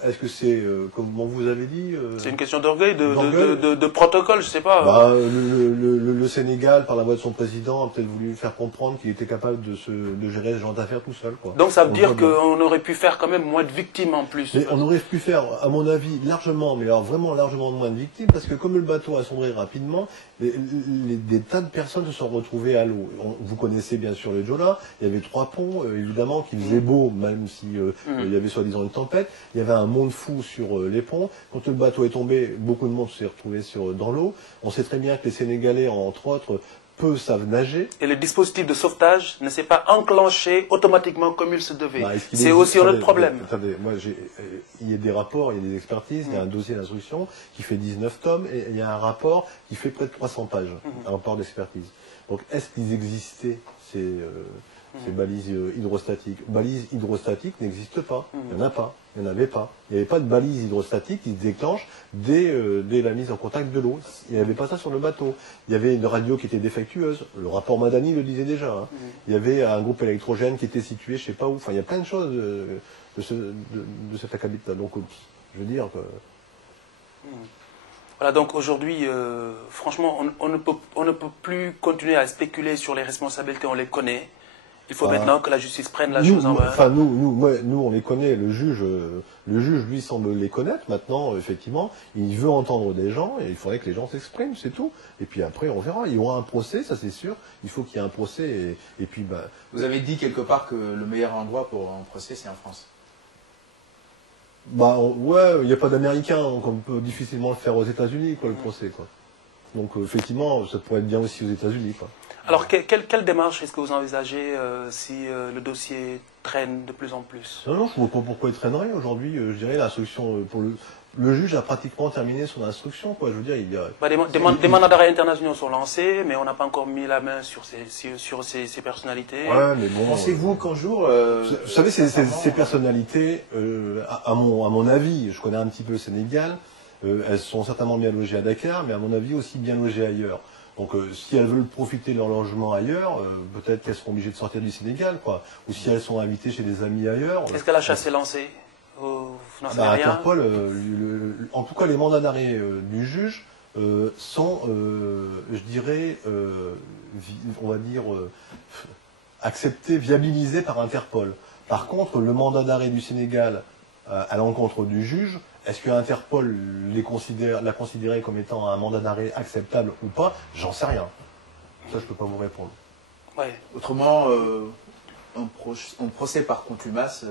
est-ce que c'est, comme vous avez dit... c'est une question d'orgueil, de protocole, je sais pas. Le Sénégal, par la voix de son président, a peut-être voulu faire comprendre qu'il était capable de gérer ce genre d'affaires tout seul, quoi. Donc ça veut dire qu'on aurait pu faire quand même moins de victimes en plus. Mais on aurait pu faire, à mon avis, largement, mais alors vraiment largement moins de victimes, parce que comme le bateau a sombré rapidement, des tas de personnes se sont retrouvées à l'eau. Vous connaissez bien sûr le Djola, il y avait 3 ponts, évidemment, qui faisaient beau, même si il y avait soi-disant une tempête. Il y avait un monde fou sur les ponts. Quand le bateau est tombé, beaucoup de monde s'est retrouvé dans l'eau. On sait très bien que les Sénégalais, entre autres, peu savent nager. Et le dispositif de sauvetage ne s'est pas enclenché automatiquement comme il se devait. C'est aussi un autre problème. Attendez, moi, il y a des rapports, il y a des expertises, il y a un dossier d'instruction qui fait 19 tomes et il y a un rapport qui fait près de 300 pages, un rapport d'expertise. Donc, est-ce qu'ils existaient, ces balises hydrostatiques? Balises hydrostatiques n'existent pas. Il n'y en a pas. Il n'y en avait pas. Il n'y avait pas de balises hydrostatiques qui se déclenchent dès la mise en contact de l'eau. Il n'y avait pas ça sur le bateau. Il y avait une radio qui était défectueuse. Le rapport Madani le disait déjà. Hein. Il y avait un groupe électrogène qui était situé je ne sais pas où. Enfin, il y a plein de choses de cet acabit-là. Donc, je veux dire que... Voilà, donc aujourd'hui, franchement, on ne peut plus continuer à spéculer sur les responsabilités, on les connaît. Il faut maintenant que la justice prenne la chose en main. Enfin, nous, on les connaît. Le juge, lui, semble les connaître. Maintenant, effectivement, il veut entendre des gens et il faudrait que les gens s'expriment, c'est tout. Et puis après, on verra. Il y aura un procès, ça c'est sûr. Il faut qu'il y ait un procès. Et puis, vous avez dit quelque part que le meilleur endroit pour un procès, c'est en France. Ouais, il n'y a pas d'Américains, donc on peut difficilement le faire aux États-Unis, quoi, le procès, quoi. Donc, effectivement, ça pourrait être bien aussi aux États-Unis, quoi. Alors, quelle démarche est-ce que vous envisagez si le dossier traîne de plus en plus? Non, je ne vois pas pourquoi il traînerait. Aujourd'hui, je dirais l'instruction pour le juge a pratiquement terminé son instruction, quoi. Je veux dire, il y a... des mandats d'arrêt internationaux sont lancés, mais on n'a pas encore mis la main sur ces personnalités. Ouais, mais bon... Pensez-vous qu'un jour... Vous savez, ces personnalités, à mon avis, je connais un petit peu le Sénégal, elles sont certainement bien logées à Dakar, mais à mon avis aussi bien logées ailleurs. Donc, si elles veulent profiter de leur logement ailleurs, peut-être qu'elles seront obligées de sortir du Sénégal, quoi. Ou si elles sont invitées chez des amis ailleurs. Est-ce que la chasse est lancée? Interpol, en tout cas, les mandats d'arrêt du juge sont, je dirais, on va dire, acceptés, viabilisés par Interpol. Par contre, le mandat d'arrêt du Sénégal à l'encontre du juge, est-ce que Interpol l'a considéré comme étant un mandat d'arrêt acceptable ou pas? J'en sais rien. Ça, je ne peux pas vous répondre. Ouais. Autrement, un procès par contumace,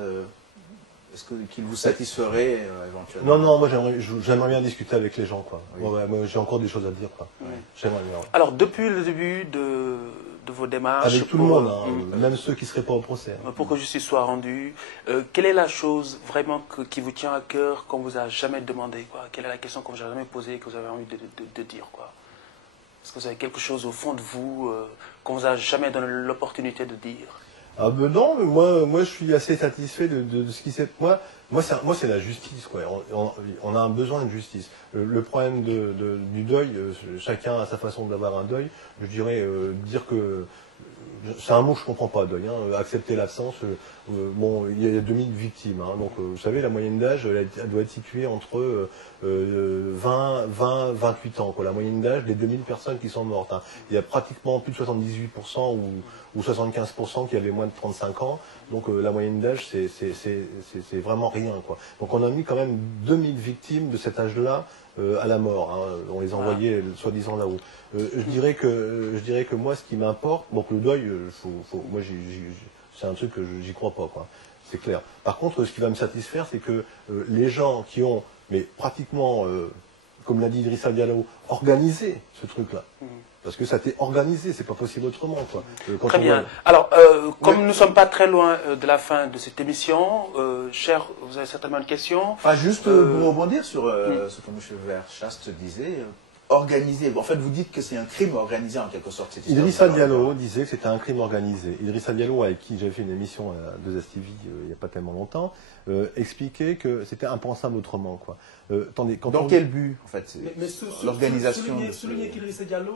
est-ce qu'il vous satisferait éventuellement? Non, moi j'aimerais bien discuter avec les gens, quoi. Oui. Ouais, moi j'ai encore des choses à dire, quoi. Oui. J'aimerais bien. Alors, depuis le début de vos démarches... Avec tout le monde, même ceux qui ne seraient pas au procès. Pour que justice soit rendue, quelle est la chose vraiment qui vous tient à cœur, qu'on ne vous a jamais demandé, quoi? Quelle est la question qu'on ne vous a jamais posée, que vous avez envie de dire, quoi? Est-ce que vous avez quelque chose au fond de vous qu'on ne vous a jamais donné l'opportunité de dire? Ah ben non, mais moi je suis assez satisfait de ce qui s'est... Moi c'est la justice, quoi. On a un besoin de justice. Le problème du deuil, chacun a sa façon d'avoir un deuil. Je dirais dire que C'est un mot que je ne comprends pas, Deuil. Accepter l'absence. Bon, il y a 2000 victimes. Donc, vous savez, la moyenne d'âge, elle doit être située entre 28 ans. La moyenne d'âge des 2000 personnes qui sont mortes. Il y a pratiquement plus de 78% ou 75% qui avaient moins de 35 ans. Donc, la moyenne d'âge, c'est vraiment rien. Donc, on a mis quand même 2000 victimes de cet âge-là à la mort. On les envoyait soi-disant là-haut. Je dirais que moi, ce qui m'importe, donc le deuil, moi, c'est un truc que j'y crois pas, c'est clair. Par contre, ce qui va me satisfaire, c'est que les gens qui ont, mais pratiquement, comme l'a dit Idrissa Diallo, organisé ce truc-là. Parce que ça a été organisé, c'est pas possible autrement. Très bien. Alors, comme nous ne sommes pas très loin de la fin de cette émission, cher, vous avez certainement une question. Juste pour rebondir sur ce que M. Verchast disait, organisé. En fait, vous dites que c'est un crime organisé en quelque sorte. Idrissa Diallo disait que c'était un crime organisé. Idrissa Diallo, avec qui j'avais fait une émission à 2STV il n'y a pas tellement longtemps, expliquait que c'était impensable autrement. Dans quel but, en fait, l'organisation Souligner qu'Idrissa Diallo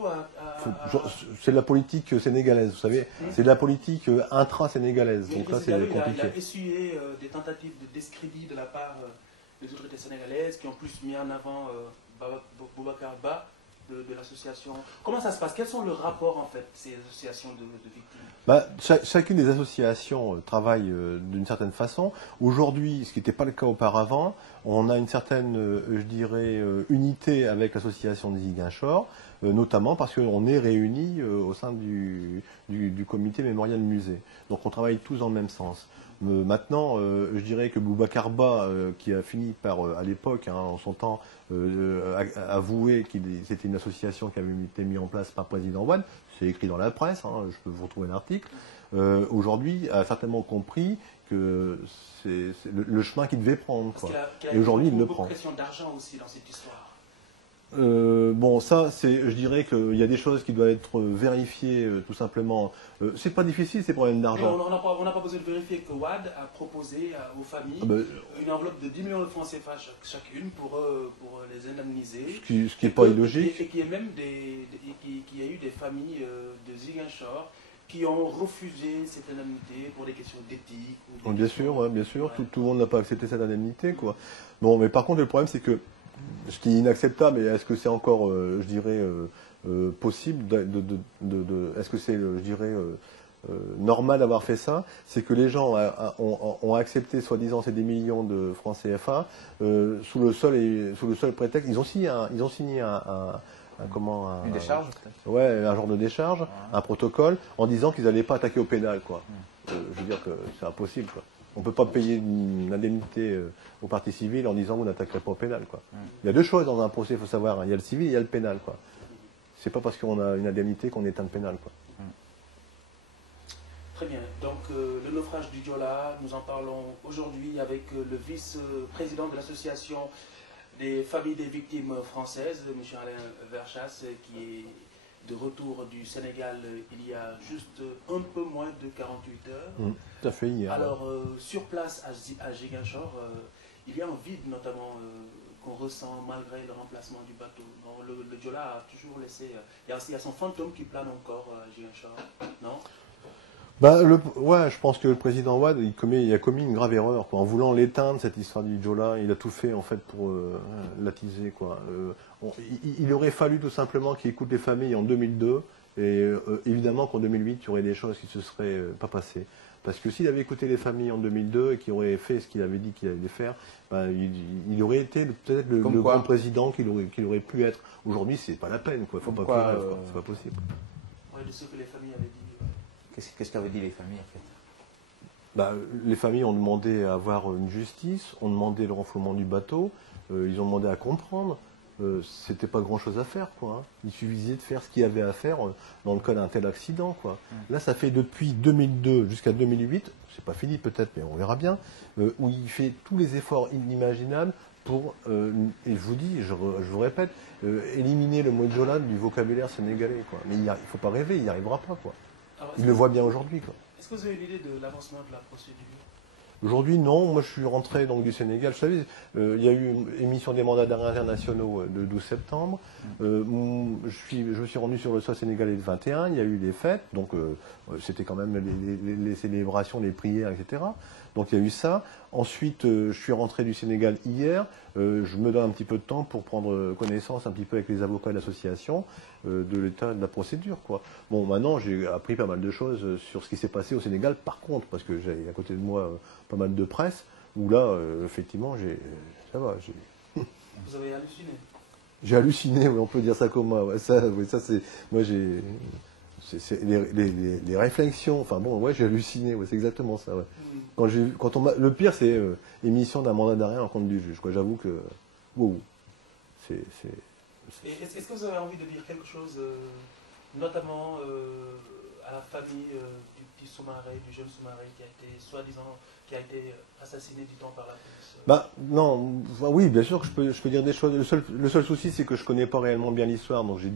c'est de la politique sénégalaise, vous savez. C'est de la politique intra-sénégalaise. Donc là, c'est compliqué. Il a essuyé des tentatives de discrédit de la part des autorités sénégalaises qui ont plus mis en avant Boubacar Ba de l'association. Comment ça se passe? Quels sont le rapport, en fait, ces associations de victimes? Chacune des associations travaille d'une certaine façon. Aujourd'hui, ce qui n'était pas le cas auparavant, on a une certaine, je dirais, unité avec l'association des Ziguinchor, notamment parce qu'on est réunis au sein du comité mémorial musée. Donc on travaille tous dans le même sens. Maintenant, je dirais que Boubacar Ba, qui a fini par, à l'époque, en son temps, avouer que c'était une association qui avait été mise en place par le président Wade, c'est écrit dans la presse, je peux vous retrouver l'article, aujourd'hui a certainement compris que c'est le chemin qu'il devait prendre. Et aujourd'hui, il le prend. Il y a une question d'argent aussi dans cette histoire. Bon, ça, je dirais qu'il y a des choses qui doivent être vérifiées, tout simplement. C'est pas difficile, ces problèmes d'argent. On n'a pas besoin de vérifier que Wade a proposé aux familles une enveloppe de 10 millions de francs CFA chacune pour les indemniser. Ce qui n'est pas illogique. Et qu'il y a eu des familles de Ziguinchor qui ont refusé cette indemnité pour des questions d'éthique. Bien sûr, bien sûr. Tout le monde n'a pas accepté cette indemnité, Bon, mais par contre, le problème, c'est que ce qui est inacceptable, et est-ce que c'est encore, je dirais, possible, est-ce que c'est, je dirais, normal d'avoir fait ça, c'est que les gens ont accepté, soi-disant, ces 10 millions de francs CFA sous le seul prétexte, ils ont signé une décharge, ouais, un genre de décharge, un protocole, en disant qu'ils n'allaient pas attaquer au pénal, je veux dire que c'est impossible, On ne peut pas payer une indemnité aux parties civiles en disant vous n'attaquerez pas au pénal, Il y a deux choses dans un procès, il faut savoir, il y a le civil et il y a le pénal, C'est pas parce qu'on a une indemnité qu'on éteint le pénal, Très bien. Donc, le naufrage du Joola, nous en parlons aujourd'hui avec le vice-président de l'association des familles des victimes françaises, M. Alain Verchast, qui est de retour du Sénégal il y a juste un peu moins de 48 heures. Tout à fait, hier. Alors, sur place à Ziguinchor, il y a un vide notamment qu'on ressent malgré le remplacement du bateau. Non, le Joola a toujours laissé... Il y a son fantôme qui plane encore à Ziguinchor, non? Ouais, je pense que le président Wade, il a commis une grave erreur, En voulant l'éteindre, cette histoire du Joola, il a tout fait, en fait, pour l'attiser, il aurait fallu tout simplement qu'il écoute les familles en 2002, et évidemment qu'en 2008, il y aurait des choses qui ne se seraient pas passées. Parce que s'il avait écouté les familles en 2002 et qu'il aurait fait ce qu'il avait dit qu'il allait faire, il aurait été peut-être le grand président qu'il aurait pu être. Aujourd'hui, c'est pas la peine, Il ne faut pas plus rêve, c'est pas possible. Ouais, de ce que les familles avaient dit. Qu'est-ce qu'avaient dit les familles, en fait? Les familles ont demandé à avoir une justice, ont demandé le renflouement du bateau, ils ont demandé à comprendre. C'était pas grand-chose à faire, Il suffisait de faire ce qu'il y avait à faire dans le cas d'un tel accident, Là, ça fait depuis 2002 jusqu'à 2008, c'est pas fini peut-être, mais on verra bien, où il fait tous les efforts inimaginables pour, et je vous dis, je vous répète, éliminer le mot Joola du vocabulaire sénégalais, Mais il faut pas rêver, il n'y arrivera pas, Alors, il le voit bien aujourd'hui, Est-ce que vous avez une idée de l'avancement de la procédure? Aujourd'hui, non. Moi, je suis rentré donc du Sénégal. Vous savez, il y a eu une émission des mandats d'arrêt internationaux le 12 septembre. Je me suis rendu sur le sol sénégalais le 21. Il y a eu des fêtes. Donc, c'était quand même les célébrations, les prières, etc. Donc, il y a eu ça. Ensuite, je suis rentré du Sénégal hier. Je me donne un petit peu de temps pour prendre connaissance un petit peu avec les avocats de l'association de l'état de la procédure, quoi. Bon, maintenant, j'ai appris pas mal de choses sur ce qui s'est passé au Sénégal. Par contre, parce que j'ai à côté de moi pas mal de presse, où là, effectivement, ça va. Vous avez halluciné? J'ai halluciné, oui, on peut dire ça comme moi. Ouais, ça, c'est, moi, c'est les réflexions. Enfin bon, ouais, j'ai halluciné. Ouais, c'est exactement ça. Ouais. Le pire, c'est émission d'un mandat d'arrêt en compte du juge. Quoi, j'avoue que, wow, Est-ce que vous avez envie de dire quelque chose, notamment à la famille du petit Soumaré, du jeune Soumaré qui a été soi-disant assassiné du temps par la police? Bah non, oui, bien sûr que je peux dire des choses. Le seul souci, c'est que je connais pas réellement bien l'histoire, donc je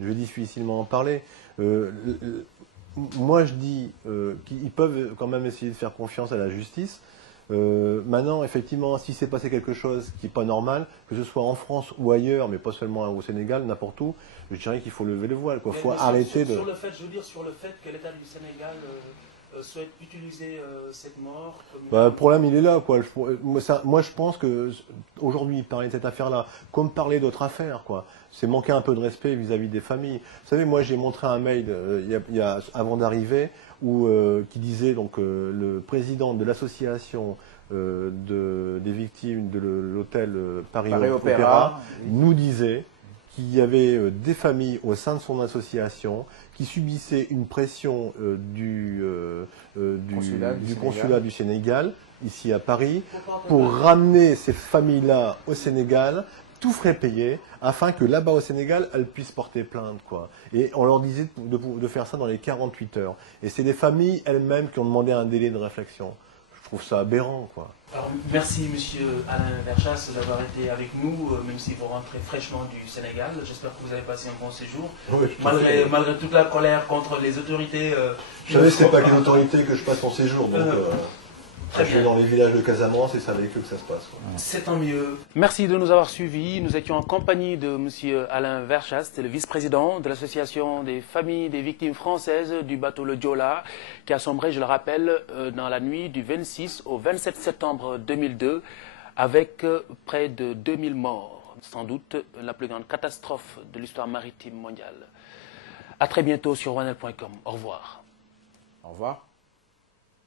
vais difficilement en parler. Moi, je dis qu'ils peuvent quand même essayer de faire confiance à la justice. Maintenant, effectivement, si s'est passé quelque chose qui n'est pas normal, que ce soit en France ou ailleurs, mais pas seulement au Sénégal, n'importe où, je dirais qu'il faut lever le voile. Il faut arrêter de... Sur le fait que l'État du Sénégal souhaite utiliser cette mort comme... Bah, le problème, il est là, quoi. Moi, je pense que aujourd'hui, parler de cette affaire-là, comme parler d'autres affaires, quoi, c'est manquer un peu de respect vis-à-vis des familles. Vous savez, moi, j'ai montré un mail avant d'arriver, qui disait donc le président de l'association des victimes de l'hôtel Paris Opéra nous disait qu'il y avait des familles au sein de son association qui subissaient une pression du consulat du Sénégal, ici à Paris, pour ramener ces familles-là au Sénégal, tout frais payé, afin que là-bas au Sénégal, elles puissent porter plainte, quoi. Et on leur disait de faire ça dans les 48 heures. Et c'est les familles elles-mêmes qui ont demandé un délai de réflexion. Je trouve ça aberrant, quoi. Alors, merci Monsieur Alain Verchas d'avoir été avec nous, même si vous rentrez fraîchement du Sénégal. J'espère que vous avez passé un bon séjour. Oui, malgré toute la colère contre les autorités. Vous savez, c'est pas avec les autorités que je passe mon séjour, donc je suis dans les villages de Casamance et c'est avec eux que ça se passe. C'est tant mieux. Merci de nous avoir suivis. Nous étions en compagnie de Monsieur Alain Verchas, le vice-président de l'association des familles des victimes françaises du bateau le Joola, qui a sombré, je le rappelle, dans la nuit du 26 au 27 septembre 2002, avec près de 2000 morts. Sans doute la plus grande catastrophe de l'histoire maritime mondiale. À très bientôt sur OneL.com. Au revoir. Au revoir.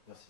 Merci.